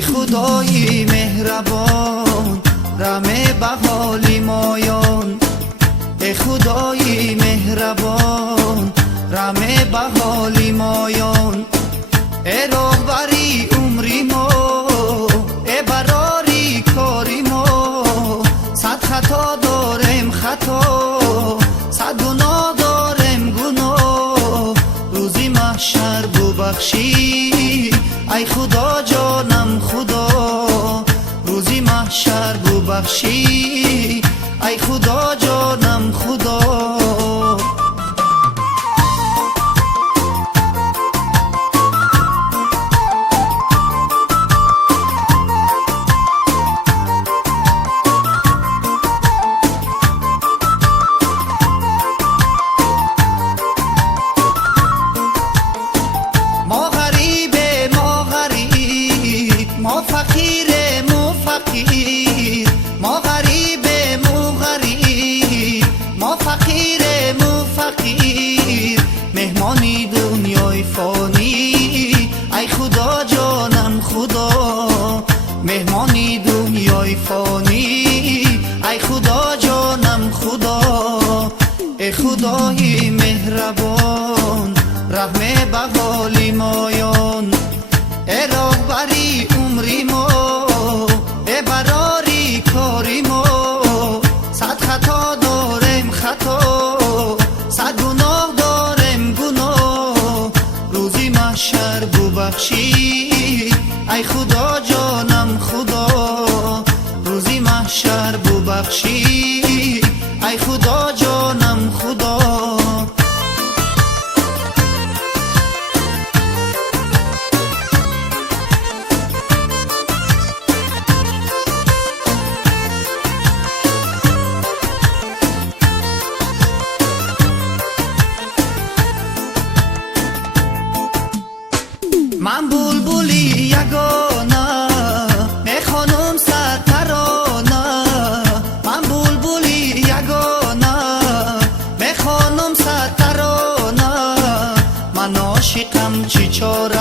خدای مهربان رحم به حال مایان، ای خدای مهربان رحم به حال مایان، ای راهبری عمری ما، ای براری کاری ما، صد خطا داریم خطا، صد گناه داریم گناه، روزی محشر ببخشی ای خدا جانم خدا، روزی محشر ببخشی ای خدا جانم خدا. ما فقیر مو فقیر، ما غریب مو غریب، ما فقیر مو فقیر، مهمانی دنیای فانی ای خدا جانم خدا، مهمانی دنیای فانی ای خدا جانم خدا، ای خدای مهربان رحم به حال مایان، ای راهبری عمری ما، ای براری کاری ما، صد خطا داریم خطا، صد گناه داریم گناه، روزی محشر ببخشی ای خدا جانم خدا، روزی محشر ببخشی ای خدا جانم خدا. من بلبلی یگانه میخوانم صد ترانه، من بلبلی یگانه میخوانم صد ترانه، من عاشقم چی چاره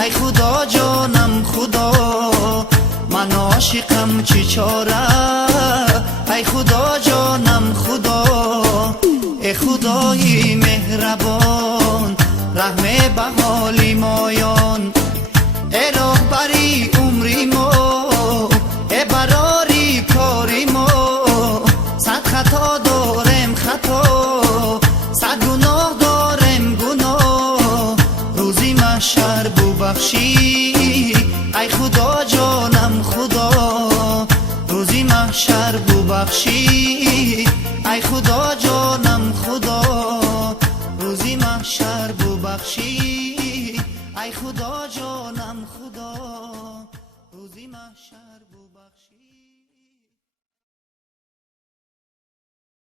ای خدا جانم خدا، من عاشقم چی چاره ای خدا جانم خدا، ای خدای مهربان رحم به حال مایان، ای راهبری عمری ما، ای براری کاری ما، صد خطا داریم خطا، صد گناه داریم گناه، روزی محشر ببخشی ای خدا جانم خدا، روزی محشر ببخشی ای خدا جانم خدا، روزی محشر ببخشی ای خدا جانم خدا، روزی محشر ببخشی.